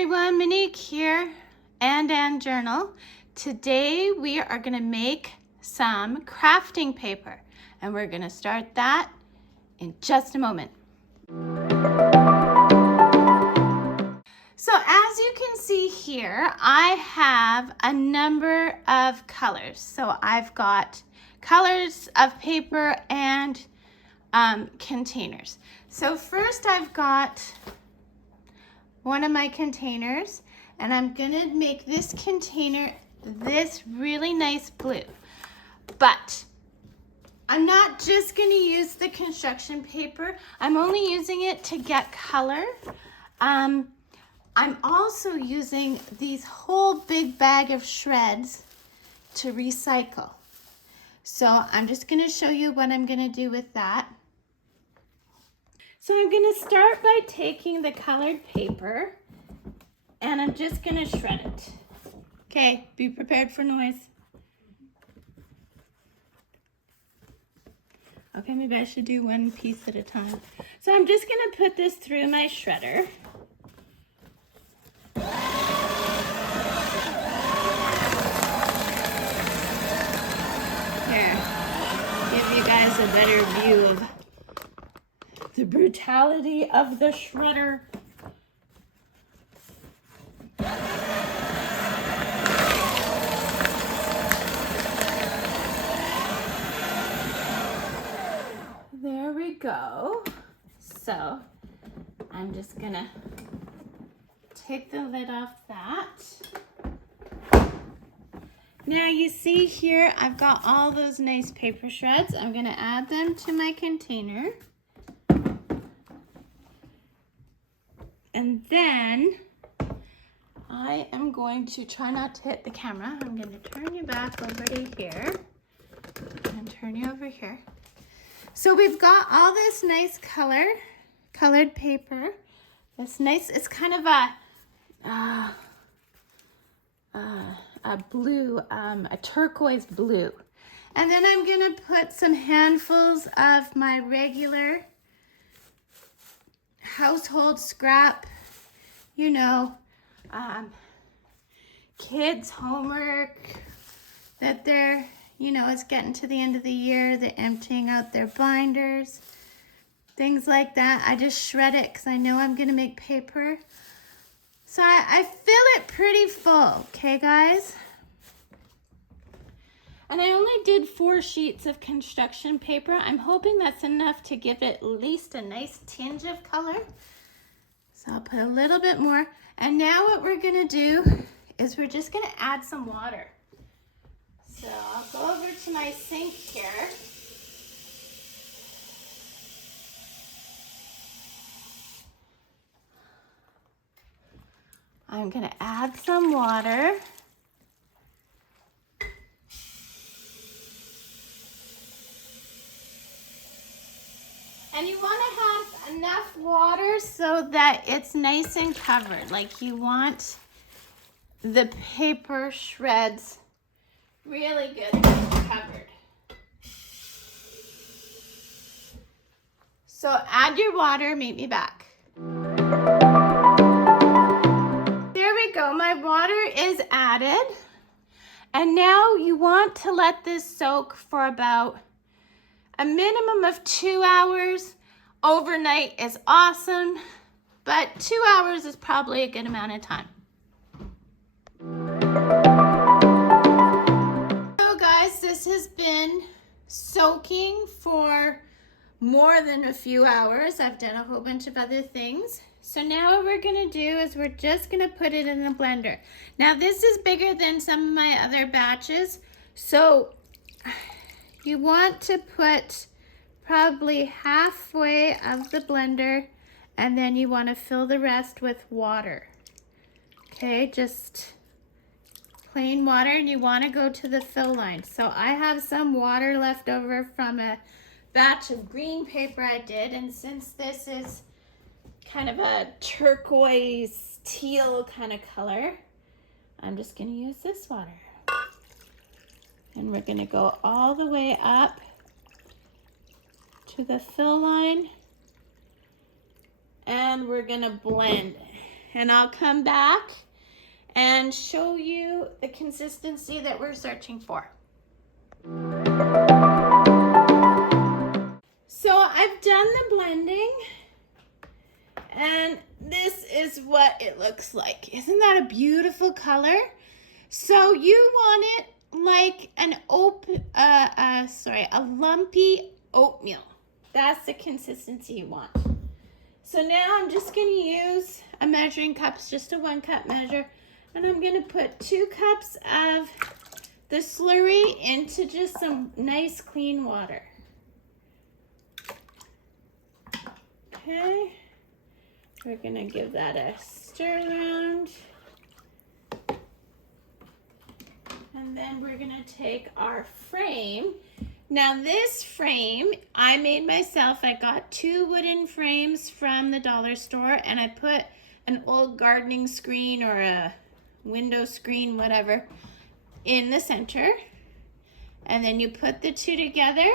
everyone, Monique here, AndandJournal. Today we are going to make some crafting paper, and we're going to start that in just a moment. So as you can see here, I have a number of colors. So I've got colors of paper and containers. So first I've got one of my containers, and I'm gonna make this container this really nice blue. But I'm not just gonna use the construction paper. I'm only using it to get color. I'm also using these whole big bag of shreds to recycle. So I'm just gonna show you what I'm gonna do with that. So I'm gonna start by taking the colored paper and I'm just gonna shred it. Okay, be prepared for noise. Okay, maybe I should do one piece at a time. So I'm just gonna put this through my shredder. Here, give you guys a better view of the brutality of the shredder. There we go. So I'm just gonna take the lid off that. Now you see here, I've got all those nice paper shreds. I'm gonna add them to my container. And then I am going to try not to hit the camera. I'm going to turn you back over to here and turn you over here. So we've got all this nice colored paper. It's nice. It's kind of a blue, a turquoise blue. And then I'm going to put some handfuls of my regular household scrap, you know, kids' homework that they're, you know, it's getting to the end of the year, they're emptying out their binders, things like that. I just shred it because I know I'm going to make paper. So I fill it pretty full, okay, guys? And I only did 4 sheets of construction paper. I'm hoping that's enough to give it at least a nice tinge of color. So I'll put a little bit more. And now what we're gonna do is we're just gonna add some water. So I'll go over to my sink here. I'm gonna add some water. And you want to have enough water so that it's nice and covered. Like you want the paper shreds really good covered. So add your water, meet me back. There we go, my water is added. And now you want to let this soak for about a minimum of 2 hours. Overnight is awesome, but 2 hours is probably a good amount of time. So guys, this has been soaking for more than a few hours. I've done a whole bunch of other things. So now what we're gonna do is we're just gonna put it in the blender. Now this is bigger than some of my other batches, so you want to put probably halfway of the blender, and then you want to fill the rest with water. Okay, just plain water, and you want to go to the fill line. So I have some water left over from a batch of green paper I did, and since this is kind of a turquoise teal kind of color, I'm just going to use this water. And we're going to go all the way up to the fill line, and we're going to blend. and I'll come back and show you the consistency that we're searching for. So I've done the blending, and this is what it looks like. Isn't that a beautiful color? So you want it like an a lumpy oatmeal. That's the consistency you want. So now I'm just going to use a measuring cup, just a 1 cup measure, and I'm going to put 2 cups of the slurry into just some nice clean water. Okay, we're going to give that a stir around. And then we're going to take our frame. Now this frame I made myself. I got 2 wooden frames from the dollar store, and I put an old gardening screen or a window screen, whatever, in the center. And then you put the 2 together.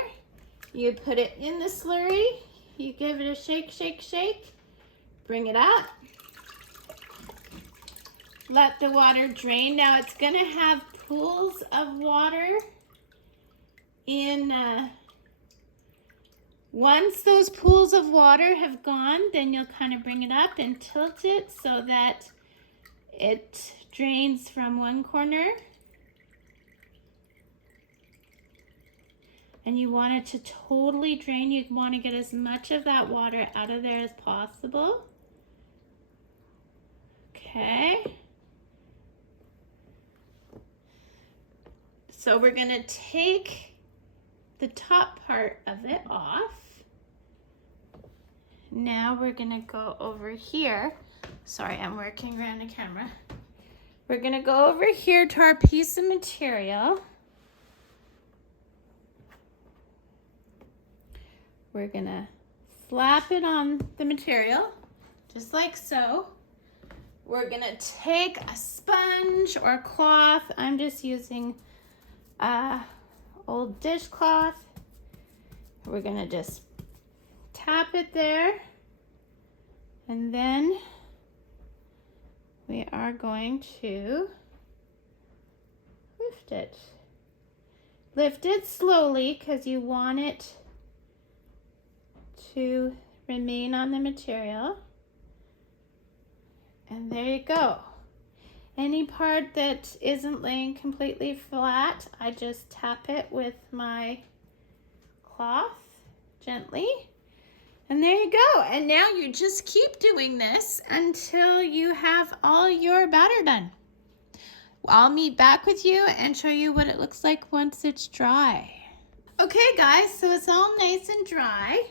You put it in the slurry. You give it a shake, shake, shake. Bring it up. Let the water drain. Now it's going to have pools of water in once those pools of water have gone, then you'll kind of bring it up and tilt it so that it drains from one corner, and you want it to totally drain. You want to get as much of that water out of there as possible. Okay, so we're going to take the top part of it off. Now we're going to go over here. Sorry, I'm working around the camera. We're going to go over here to our piece of material. We're going to slap it on the material, just like so. We're going to take a sponge or cloth. I'm just using old dishcloth. We're gonna just tap it there, and then we are going to lift it. Lift it slowly because you want it to remain on the material. And there you go. Any part that isn't laying completely flat, I just tap it with my cloth gently. And there you go. And now you just keep doing this until you have all your batter done. I'll meet back with you and show you what it looks like once it's dry. Okay guys, so it's all nice and dry.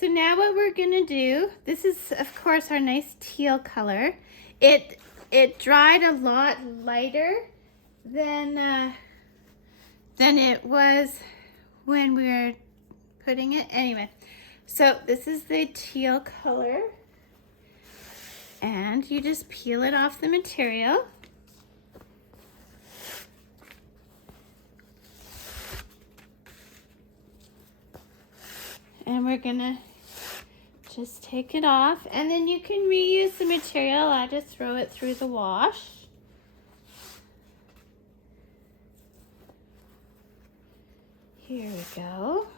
So now what we're gonna do, this is of course our nice teal color. It dried a lot lighter than it was when we were putting it. Anyway, so this is the teal color, and you just peel it off the material. And we're gonna just take it off, and then you can reuse the material. I just throw it through the wash. Here we go.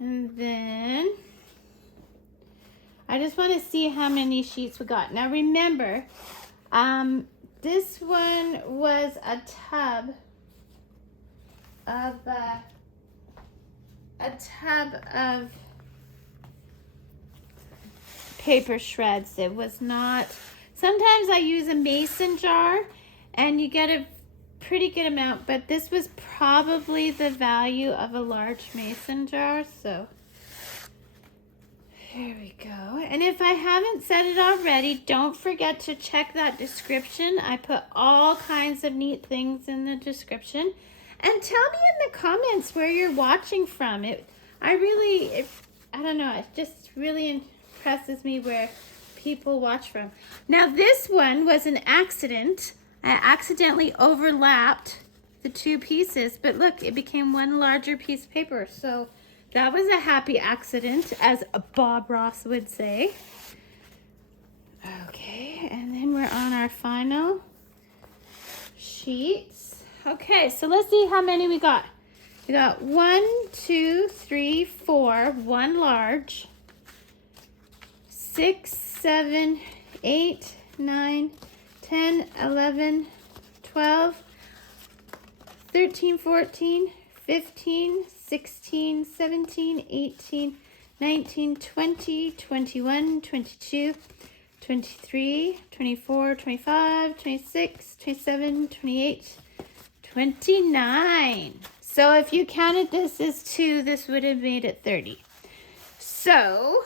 And then I just want to see how many sheets we got. Now remember, this one was a tub of paper shreds. It was not, sometimes I use a mason jar and you get a pretty good amount, but this was probably the value of a large mason jar. So here we go. And if I haven't said it already, don't forget to check that description. I put all kinds of neat things in the description. And tell me in the comments where you're watching from. I don't know, it just really impresses me where people watch from. Now this one was an accident. I accidentally overlapped the 2 pieces, but look, it became one larger piece of paper. So That was a happy accident, as Bob Ross would say. Okay, and then we're on our final sheets. Okay, so let's see how many we got. We got 1, 2, 3, 4, 1 large, 6, 7, 8, 9, 10, 11, 12, 13, 14, 15, 16, 17, 18, 19, 20, 21, 22, 23, 24, 25, 26, 27, 28, 29. So if you counted this as 2, this would have made it 30. So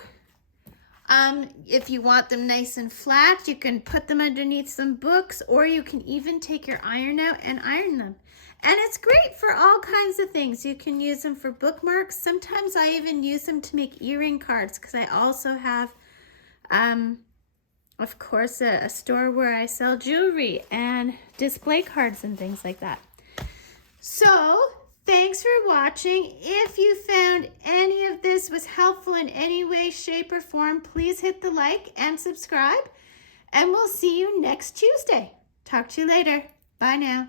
if you want them nice and flat, you can put them underneath some books, or you can even take your iron out and iron them. And it's great for all kinds of things. You can use them for bookmarks. Sometimes I even use them to make earring cards, because I also have, of course, a store where I sell jewelry and display cards and things like that. So thanks for watching. If you found any of this was helpful in any way, shape, or form, please hit the like and subscribe. And we'll see you next Tuesday. Talk to you later. Bye now.